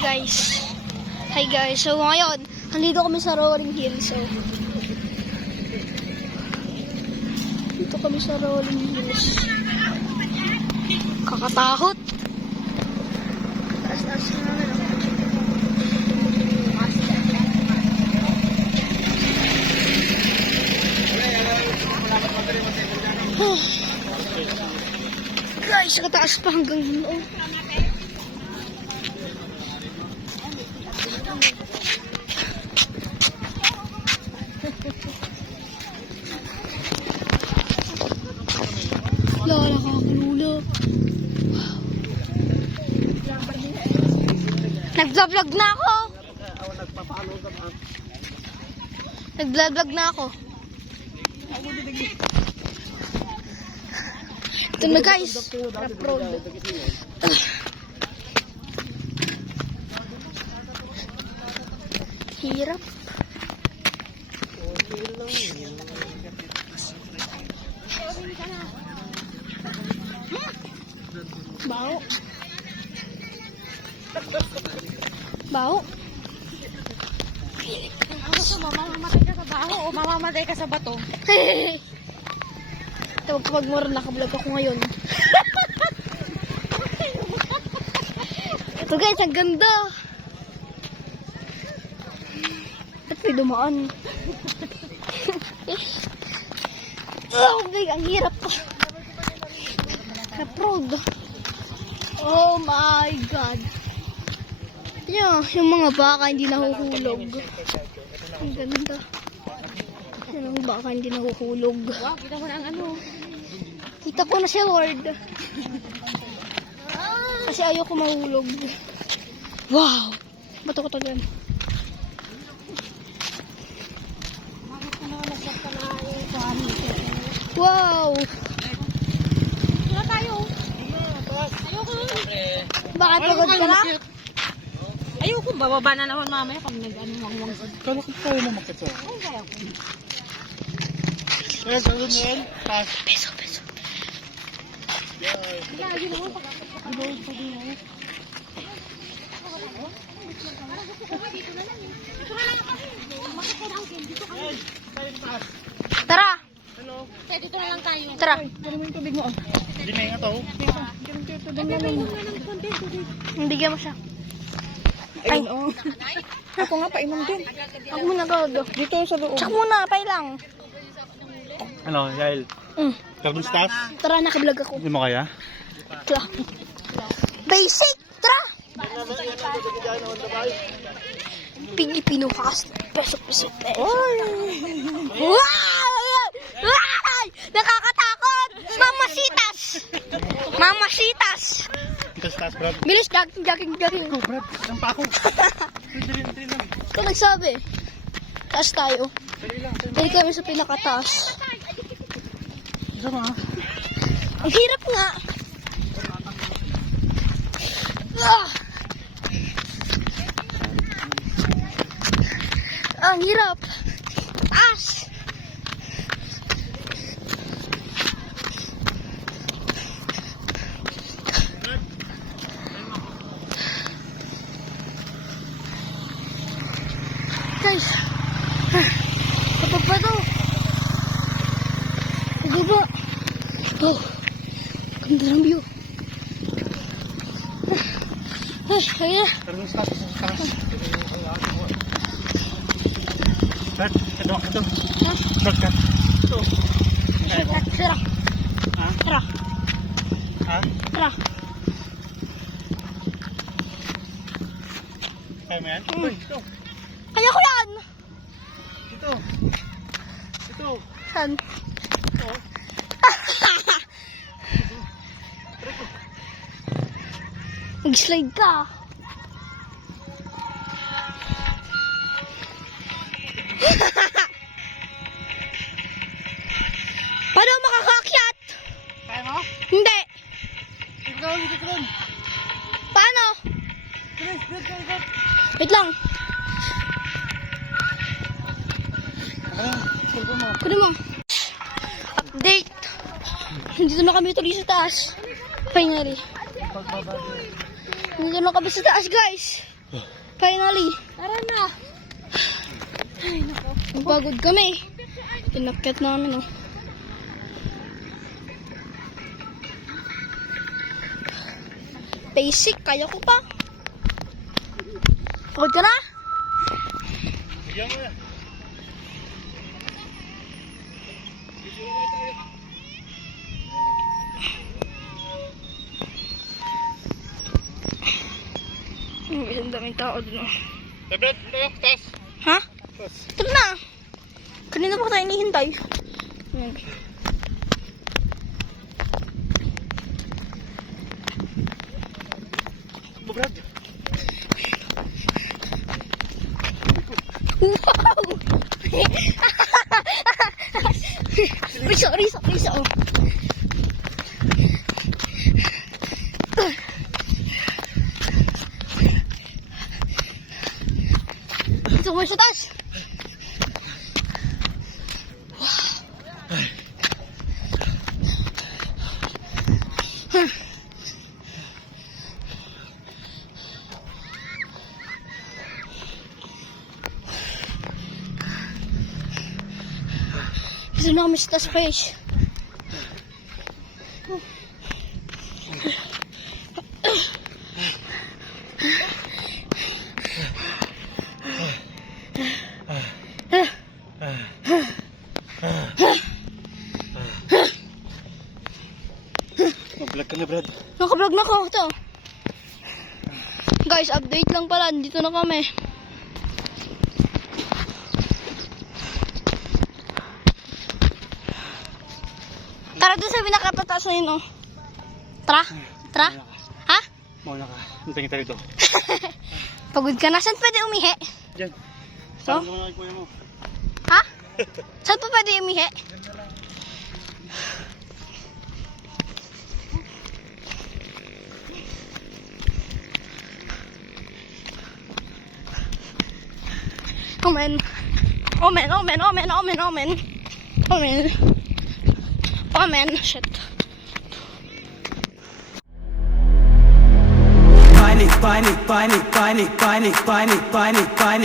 guys. Hi guys. So ngayon, nandito kami sa Rolling Hills. So dito kami sa Rolling Hills. Kakatakot. Taas-taas na namin. Guys, kataas pa hanggang doon. Lala, nakakulula. Nag-vlog na ako. Nag-vlog na ako. Ito na guys. Road. Hirap. Bau. Bau. Gusto mo, mamamatay ka sa baho o mamamatay ka sa bato? Kapag nakablog ako ngayon. Ito guys, ang ganda. Ba't may dumaan? Oh my, ang hirap pa. Road. Oh my God. Yeah, yung mga baka hindi nahuhulog. Ang ganda. Yung mga baka hindi nahuhulog. Wow, kita mo na ang ano. Kita ko na si Lord. Kasi ayoko mahulog. Wow! Bato ko to dyan. Wow! Wala tayo. Ayoko. Bakit pagod ka na? Ayoko, bababa na naman mamaya pag nag-ano wang-wang. Kala ko tayo na makita. Ay, kaya ko. Eh, gano'n na yan. Taas. Peso. Lagi naman pag Tara! kaya dito na lang tayo. Tara! Hindi na yung ito. Bigyan mo siya. Ay, Ako nga, painom din. ako muna God. Dito sa loob. Tsaka muna, pay lang. Ano, Yael? Carlos-tas? Tara, nakablog ako. Hindi mo kaya? Tara. Basic! Tara! Pilipino cast. Peso. Wow! Ay! Nakakatakot! Mamasitas! Carlos-tas, Brad. Bilis, jogging. Go, Brad. Ang pa ako. Dali lang. Ito nagsabi. Taas tayo. Dali kami sa pinakataas. Sama ha? Ang hirap nga. Ang hirap. Taas. Guys. Kapag pa to. Baba. Oh. Ganda ng view. Ay, Carlos-tas. Taas. Brad, ito. Shortcut. Ito. Tara. Ha? Tara. Ha? Tara. Kaya mo yan? Uy, ito. Kaya ko yan. Ito. Saan? Ito. Mag-slide ka. Paano makakakyat? Kaya mo? Hindi. Ikaw, ron. Paano? Brad. Wait lang. Kunin mo. Update. Dito na kami tuloy sa taas. Finally. Dito na kami sa taas, guys. Finally. Tara na. Napagod kami. Pinakyat namin, oh. Basic, kaya ko pa. Pagod ka na? Bigyan mo na. Ang daming tao dun, oh. Brad, taas. Ha? Taas. Tara na. Kanina pa tayo hinihintay. Ayan. Brad. Wow! Risa, oh. Ito ko sa taas. Ito na kami sa taas, guys. Mag-vlog ka na, Brad. Nakablog na ako. Ito. Guys, update lang pala. Dito na kami. Tara doon sa pinakapataas na yun, oh. Tara. Tara. Ha? Mauna ka. Antayin kita dito. Pagod ka na. Saan pwede umihi? Diyan. So? Saan mo na kuya mo? Ha? Saan pa pwede umihi? Omen. Shit. Bunny, bunny, bunny, bunny, bunny, bunny, bunny, bunny.